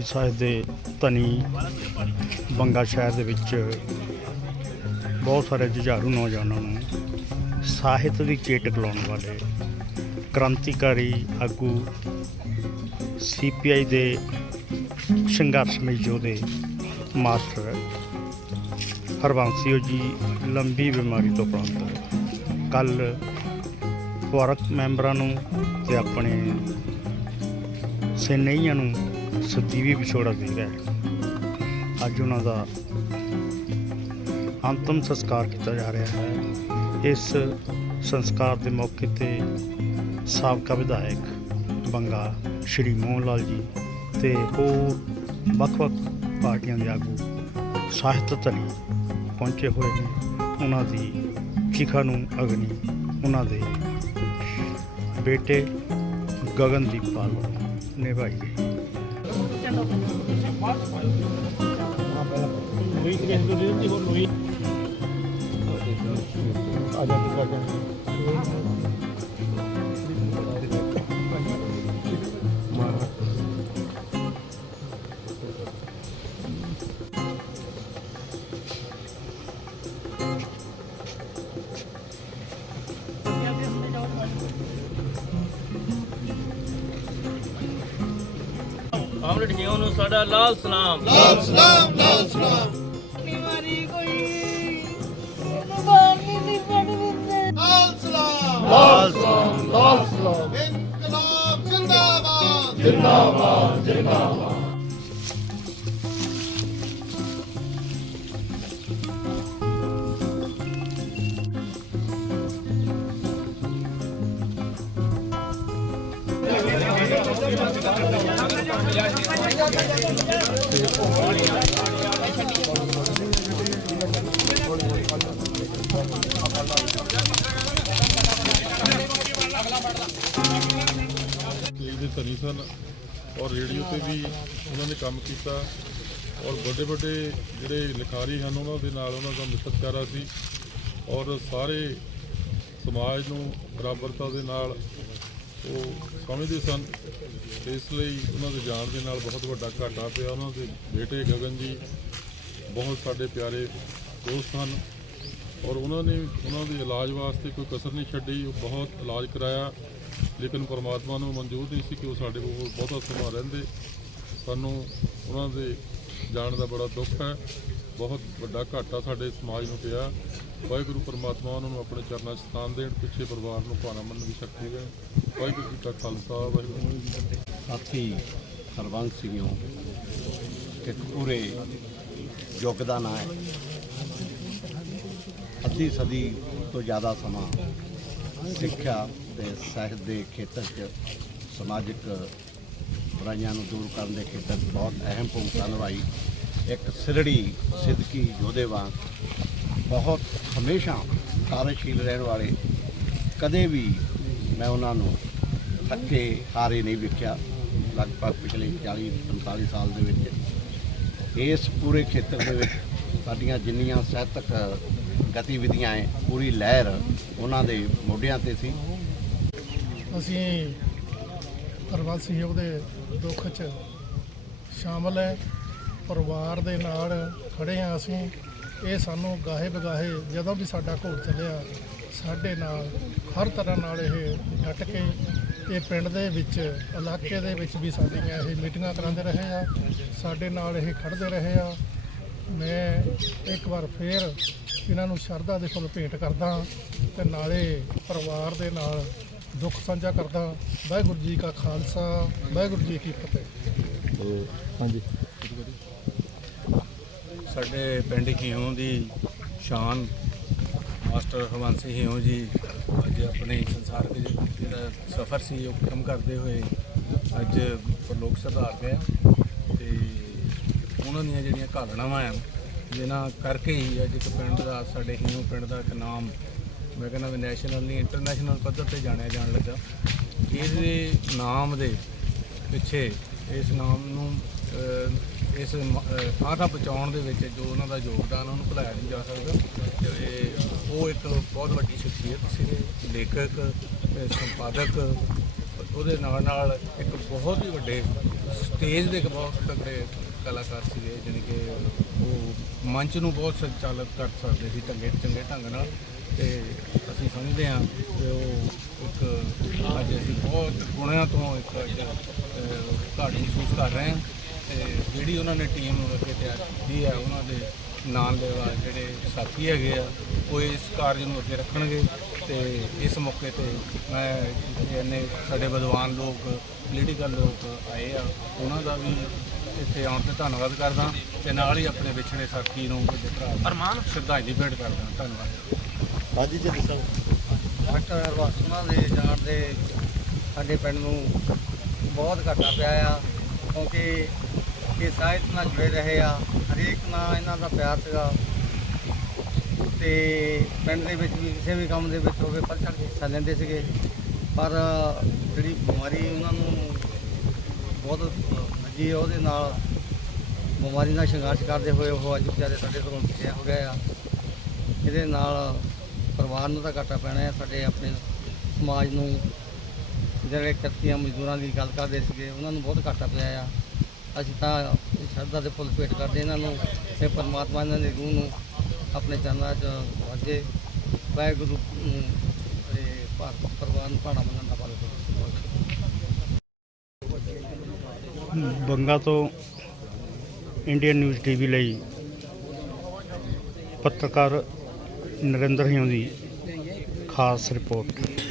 ਸਾਹਿਬ ਦੇ ਧਨੀ ਬੰਗਾ ਸ਼ਹਿਰ ਦੇ ਵਿੱਚ ਬਹੁਤ ਸਾਰੇ ਜੁਝਾਰੂ ਨੌਜਵਾਨਾਂ ਨੂੰ ਸਾਹਿਤ ਦੀ ਚੇਟਕ ਲਾਉਣ ਵਾਲੇ ਕ੍ਰਾਂਤੀਕਾਰੀ ਆਗੂ ਸੀਪੀਆਈ ਦੇ ਸੰਘਰਸ਼ਮਈ ਯੋਧੇ ਮਾਸਟਰ ਹਰਵੰਸ਼ੀਓ ਜੀ ਲੰਬੀ ਬਿਮਾਰੀ ਤੋਂ ਉਪਰੰਤ ਕੱਲ ਪਰਿਵਾਰਕ ਮੈਂਬਰਾਂ ਨੂੰ ਤੇ ਆਪਣੇ ਸੈਨਈਆਂ ਨੂੰ ਸਦੀਵੀ ਵਿਛੋੜਾ ਸਿੰਘ ਹੈ ਅੱਜ ਉਹਨਾਂ ਦਾ ਅੰਤਮ ਸੰਸਕਾਰ ਕੀਤਾ ਜਾ ਰਿਹਾ ਹੈ। ਇਸ ਸੰਸਕਾਰ ਦੇ ਮੌਕੇ ਤੇ ਸਾਬਕਾ ਵਿਧਾਇਕ ਬੰਗਾ ਸ਼੍ਰੀ ਮੋਹਨ ਲਾਲ ਜੀ ਤੇ ਹੋਰ ਵੱਖ-ਵੱਖ ਪਾਰਟੀਆਂ ਦੇ ਆਗੂ ਸਾਹਿਤ ਧਨੀ ਪਹੁੰਚੇ ਹੋਏ ਨੇ। ਉਹਨਾਂ ਦੀ ਚਿਖਾ ਨੂੰ ਅਗਨੀ ਉਹਨਾਂ ਦੇ ਬੇਟੇ ਗਗਨਦੀਪ ਪਾਲ ਨਿਭਾਈ ਗਈ Ada tu kan? ਆਮਲਟ ਜੀਓ ਨੂੰ ਸਾਡਾ ਲਾਲ ਸਲਾਮ। ਬਿਮਾਰੀ ਕੋਈ ਇਹਨੂੰ ਬਾਹਰ ਨਹੀਂ ਨਿਕਲਣ ਦਿੰਦੇ ਲਾਲ ਸਲਾਮ। ਲਾਲ ਸਲਾਮ ਲਾਲ ਸਲਾਮ। ਇਨਕਲਾਬ ਜਿੰਦਾਬਾਦ। ਟੀਵੀ ਦੇ ਧਨੀ ਸਨ ਔਰ ਰੇਡੀਓ ਤੇ ਵੀ ਉਹਨਾਂ ਨੇ ਕੰਮ ਕੀਤਾ ਔਰ ਵੱਡੇ ਵੱਡੇ ਜਿਹੜੇ ਲਿਖਾਰੀ ਹਨ ਉਹਨਾਂ ਦੇ ਨਾਲ ਉਹਨਾਂ ਦਾ ਮਿੱਤਰਕਾਰਾ ਸੀ ਔਰ ਸਾਰੇ ਸਮਾਜ ਨੂੰ ਬਰਾਬਰਤਾ ਦੇ ਨਾਲ ਉਹ ਸਮਝਦੇ ਸਨ, ਇਸ ਲਈ ਉਹਨਾਂ ਦੇ ਜਾਣ ਦੇ ਨਾਲ ਬਹੁਤ ਵੱਡਾ ਘਾਟਾ ਪਿਆ। ਉਹਨਾਂ ਦੇ ਬੇਟੇ ਗਗਨ ਜੀ ਬਹੁਤ ਸਾਡੇ ਪਿਆਰੇ ਦੋਸਤ ਹਨ ਔਰ ਉਹਨਾਂ ਨੇ, ਉਹਨਾਂ ਦੇ ਇਲਾਜ ਵਾਸਤੇ ਕੋਈ ਕਸਰ ਨਹੀਂ ਛੱਡੀ, ਉਹ ਬਹੁਤ ਇਲਾਜ ਕਰਾਇਆ। ਲੇਕਿਨ ਪਰਮਾਤਮਾ ਨੂੰ ਮਨਜ਼ੂਰ ਨਹੀਂ ਸੀ ਕਿ ਉਹ ਸਾਡੇ ਕੋਲ ਬਹੁਤਾ ਸਮਾਂ ਰਹਿੰਦੇ। ਸਾਨੂੰ ਉਹਨਾਂ ਦੇ ਜਾਣ ਦਾ ਬੜਾ ਦੁੱਖ ਹੈ। ਬਹੁਤ ਵੱਡਾ ਘਾਟਾ ਸਾਡੇ ਸਮਾਜ ਨੂੰ ਪਿਆ। ਵਾਹਿਗੁਰੂ ਪਰਮਾਤਮਾ ਉਹਨਾਂ ਨੂੰ ਆਪਣੇ ਚਰਨਾਂ 'ਚ ਸਥਾਨ ਦੇਣ, ਪਿੱਛੇ ਪਰਿਵਾਰ ਨੂੰ ਭਾਣਾ ਮੰਨਣ ਦੀ ਸ਼ਕਤੀ ਦੇਣ। ਵਾਹਿਗੁਰੂ ਜੀ ਕਾ ਖਾਲਸਾ, ਵਾਹਿਗੁਰੂ ਜੀ ਕੀ ਫਤਿਹ। ਸਾਥੀ ਹਰਵੰਸ ਸਿੰਘੋਂ ਇੱਕ ਪੂਰੇ ਯੋਗਦਾਨ ਹੈ। ਅੱਧੀ ਸਦੀ ਤੋਂ ਜ਼ਿਆਦਾ ਸਮਾਂ ਸਿੱਖਿਆ ਤੇ ਸਾਹਿਤ ਦੇ ਖੇਤਰ 'ਚ ਸਮਾਜਿਕ ਬੁਰਾਈਆਂ ਨੂੰ ਦੂਰ ਕਰਨ ਦੇ ਖੇਤਰ 'ਚ ਬਹੁਤ ਅਹਿਮ ਭੂਮਿਕਾ ਨਿਭਾਈ। ਇੱਕ ਸਿਰੜੀ ਸਿੱਧਕੀ ਯੋਧੇ ਵਾਂਗ ਬਹੁਤ ਹਮੇਸ਼ਾ ਕਾਰਜਸ਼ੀਲ ਰਹਿਣ ਵਾਲੇ ਕਦੇ ਵੀ ਮੈਂ ਉਹਨਾਂ ਨੂੰ ਥੱਕੇ ਹਾਰੇ ਨਹੀਂ ਵੇਖਿਆ। ਲਗਭਗ ਪਿਛਲੇ 40 45 ਸਾਲ ਦੇ ਵਿੱਚ ਇਸ ਪੂਰੇ ਖੇਤਰ ਦੇ ਵਿੱਚ ਸਾਡੀਆਂ ਜਿੰਨੀਆਂ ਸਾਹਿਤਕ ਗਤੀਵਿਧੀਆਂ ਹੈ ਪੂਰੀ ਲਹਿਰ ਉਹਨਾਂ ਦੇ ਮੋਢਿਆਂ ਤੇ ਸੀ। ਅਸੀਂ ਪਰਵਾਲ ਸਹਿਯੋਗ ਦੇ ਦੁੱਖ 'ਚ ਸ਼ਾਮਲ ਹੈ। ਪਰਿਵਾਰ ਦੇ ਨਾਲ ਖੜੇ ਹਾਂ ਅਸੀਂ। ਇਹ ਸਾਨੂੰ ਗਾਹੇ ਬਗਾਹੇ ਜਦੋਂ ਵੀ ਸਾਡਾ ਘੋੜ ਚੱਲਿਆ, ਸਾਡੇ ਨਾਲ, ਹਰ ਤਰ੍ਹਾਂ ਨਾਲ ਇਹ ਡਟ ਕੇ ਇਹ ਪਿੰਡ ਦੇ ਵਿੱਚ, ਇਲਾਕੇ ਦੇ ਵਿੱਚ ਵੀ ਸਾਡੀਆਂ ਇਹ ਮੀਟਿੰਗਾਂ ਕਰਾਉਂਦੇ ਰਹੇ ਆ। ਸਾਡੇ ਨਾਲ ਇਹ ਖੜਦੇ ਰਹੇ ਆ। ਮੈਂ ਇੱਕ ਵਾਰ ਫੇਰ ਇਹਨਾਂ ਨੂੰ ਸ਼ਰਧਾ ਦੇ ਫੁੱਲ ਭੇਟ ਕਰਦਾ ਤੇ ਨਾਲੇ ਪਰਿਵਾਰ ਦੇ ਨਾਲ ਦੁੱਖ ਸਾਂਝਾ ਕਰਦਾ ਵਾਹਿਗੁਰੂ ਜੀ ਕਾ ਖਾਲਸਾ ਵਾਹਿਗੁਰੂ ਜੀ ਕੀ ਫਤਿਹ। ਸਾਡੇ ਪਿੰਡ ਖੀਹੋਂ ਦੀ ਸ਼ਾਨ ਮਾਸਟਰ ਹਰਵੰਸ ਹਿਉ ਜੀ ਅੱਜ ਆਪਣੇ ਸੰਸਾਰਕ ਜਿਹੜਾ ਸਫ਼ਰ ਸੀ ਉਹ ਖਤਮ ਕਰਦੇ ਹੋਏ ਅੱਜ ਪਰਲੋਕ ਸੁਧਾਰ ਗਏ ਤੇ ਉਹਨਾਂ ਦੀਆਂ ਜਿਹੜੀਆਂ ਘਾਲਣਾਵਾਂ ਆ ਜਿਨ੍ਹਾਂ ਕਰਕੇ ਹੀ ਅੱਜ ਇੱਕ ਪਿੰਡ ਦਾ ਸਾਡੇ ਹਿਉ ਪਿੰਡ ਦਾ ਇੱਕ ਨਾਮ ਮੈਂ ਕਹਿੰਦਾ ਵੀ ਨੈਸ਼ਨਲ ਨਹੀਂ ਇੰਟਰਨੈਸ਼ਨਲ ਪੱਧਰ ਤੇ ਜਾਣਿਆ ਜਾਣ ਲੱਗਾ। ਇਹਦੇ ਨਾਮ ਦੇ ਪਿੱਛੇ ਇਸ ਨਾਮ ਨੂੰ ਇਸ ਥਾਂ ਥਾਂ ਪਹੁੰਚਾਉਣ ਦੇ ਵਿੱਚ ਜੋ ਉਹਨਾਂ ਦਾ ਯੋਗਦਾਨ ਉਹਨੂੰ ਭੁਲਾਇਆ ਨਹੀਂ ਜਾ ਸਕਦਾ। ਤੇ ਉਹ ਇੱਕ ਬਹੁਤ ਵੱਡੀ ਸ਼ਖਸੀਅਤ ਸੀ ਲੇਖਕ ਸੰਪਾਦਕ, ਉਹਦੇ ਨਾਲ ਨਾਲ ਇੱਕ ਬਹੁਤ ਹੀ ਵੱਡੇ ਸਟੇਜ ਦੇ ਇੱਕ ਬਹੁਤ ਤਗੜੇ ਕਲਾਕਾਰ ਸੀਗੇ ਜਾਣੀ ਕਿ ਉਹ ਮੰਚ ਨੂੰ ਬਹੁਤ ਸੰਚਾਲਿਤ ਕਰ ਸਕਦੇ ਸੀ ਚੰਗੇ ਚੰਗੇ ਢੰਗ ਨਾਲ। ਤੇ ਅਸੀਂ ਸਮਝਦੇ ਹਾਂ ਕਿ ਉਹ ਇੱਕ ਅੱਜ ਅਸੀਂ ਬਹੁਤ ਗੁਣਿਆਂ ਤੋਂ ਇੱਕ ਅੱਜ ਅਹ, ਘਾਟ ਮਹਿਸੂਸ ਕਰ ਰਹੇ ਹਾਂ। ਤੇ ਜਿਹੜੀ ਉਹਨਾਂ ਨੇ ਟੀਮ ਅੱਗੇ ਤਿਆਰ ਕੀਤੀ ਹੈ ਉਹਨਾਂ ਦੇ ਨਾਲ ਦੇ ਵਾ- ਜਿਹੜੇ ਸਾਥੀ ਹੈਗੇ ਆ ਉਹ ਇਸ ਕਾਰਜ ਨੂੰ ਅੱਗੇ ਰੱਖਣਗੇ ਤੇ ਇਸ ਮੌਕੇ ਤੇ ਮੈਂ ਇੱਥੇ ਇੰਨੇ ਸਾਡੇ ਵਿਦਵਾਨ ਲੋਕ ਪੋਲੀਟੀਕਲ ਲੋਕ ਆਏ ਆ ਉਹਨਾਂ ਦਾ ਵੀ ਇੱਥੇ ਆਉਣ ਤੇ ਧੰਨਵਾਦ ਕਰਦਾ ਤੇ ਨਾਲ ਹੀ ਆਪਣੇ ਵਿਛੜੇ ਸਾਥੀ ਨੂੰ ਵੱਡੇ ਭਰਾ ਨੂੰ ਸ਼ਰਧਾਂਜਲੀ ਭੇਟ ਕਰਦਾ ਧੰਨਵਾਦ। ਹਾਂਜੀ ਜੀ ਦੱਸੋ। ਡਾਕਟਰ ਹਰਵਾਸਨਾ ਦੇ ਜਾਣ ਦੇ ਸਾਡੇ ਪਿੰਡ ਨੂੰ ਬਹੁਤ ਘਾਟਾ ਪਿਆ ਆ ਕਿਉਂਕਿ ਇਹ ਸਾਹਿਤ ਨਾਲ ਜੁੜੇ ਰਹੇ ਆ, ਹਰੇਕ ਨਾਲ ਇਹਨਾਂ ਦਾ ਪਿਆਰ ਸੀਗਾ। ਤੇ ਪਿੰਡ ਦੇ ਵਿੱਚ ਵੀ, ਕਿਸੇ ਵੀ ਕੰਮ ਦੇ ਵਿੱਚ ਹੋਵੇ, ਪਰ ਚੜ੍ਹ ਹਿੱਸਾ ਲੈਂਦੇ ਸੀਗੇ। ਪਰ ਜਿਹੜੀ ਬਿਮਾਰੀ ਉਹਨਾਂ ਨੂੰ ਬਹੁਤ ਲੱਗੀ ਉਹਦੇ ਨਾਲ, ਬਿਮਾਰੀ ਨਾਲ ਸੰਘਰਸ਼ ਕਰਦੇ ਹੋਏ ਉਹ ਅੱਜ ਵਿਚਾਰੇ ਸਾਡੇ ਕੋਲੋਂ ਪਿਛੇ ਹੋ ਗਏ ਆ। ਇਹਦੇ ਨਾਲ ਪਰਿਵਾਰ ਨੂੰ ਤਾਂ ਘਾਟਾ ਪੈਣਾ ਹੈ, ਸਾਡੇ ਆਪਣੇ ਸਮਾਜ ਨੂੰ, ਜਿਹੜੇ ਕਿਰਤੀਆਂ ਮਜ਼ਦੂਰਾਂ ਦੀ ਗੱਲ ਕਰਦੇ ਸੀਗੇ, ਉਹਨਾਂ ਨੂੰ ਬਹੁਤ ਘਾਟਾ ਪਿਆ ਆ। ਅਸੀਂ ਤਾਂ ਸ਼ਰਧਾ ਦੇ ਫੁੱਲ ਭੇਟ ਕਰਦੇ ਇਹਨਾਂ ਨੂੰ ਤੇ ਪਰਮਾਤਮਾ ਇਹਨਾਂ ਦੇ ਰੂਹ ਨੂੰ ਆਪਣੇ ਚਰਨਾਂ 'ਚ ਵਾਜੇ। ਵਾਹਿਗੁਰੂ ਨੂੰ ਤੇ ਭਾਰਤ ਪਰਿਵਾਰ ਨੂੰ ਭਾਣਾ ਮੰਨਣ ਦਾ ਬਲ ਬੰਗਾ ਤੋਂ ਇੰਡੀਅਨ ਨਿਊਜ਼ ਟੀਵੀ ਲਈ ਪੱਤਰਕਾਰ ਨਰਿੰਦਰ ਹਿਉਂ ਦੀ ਖਾਸ ਰਿਪੋਰਟ।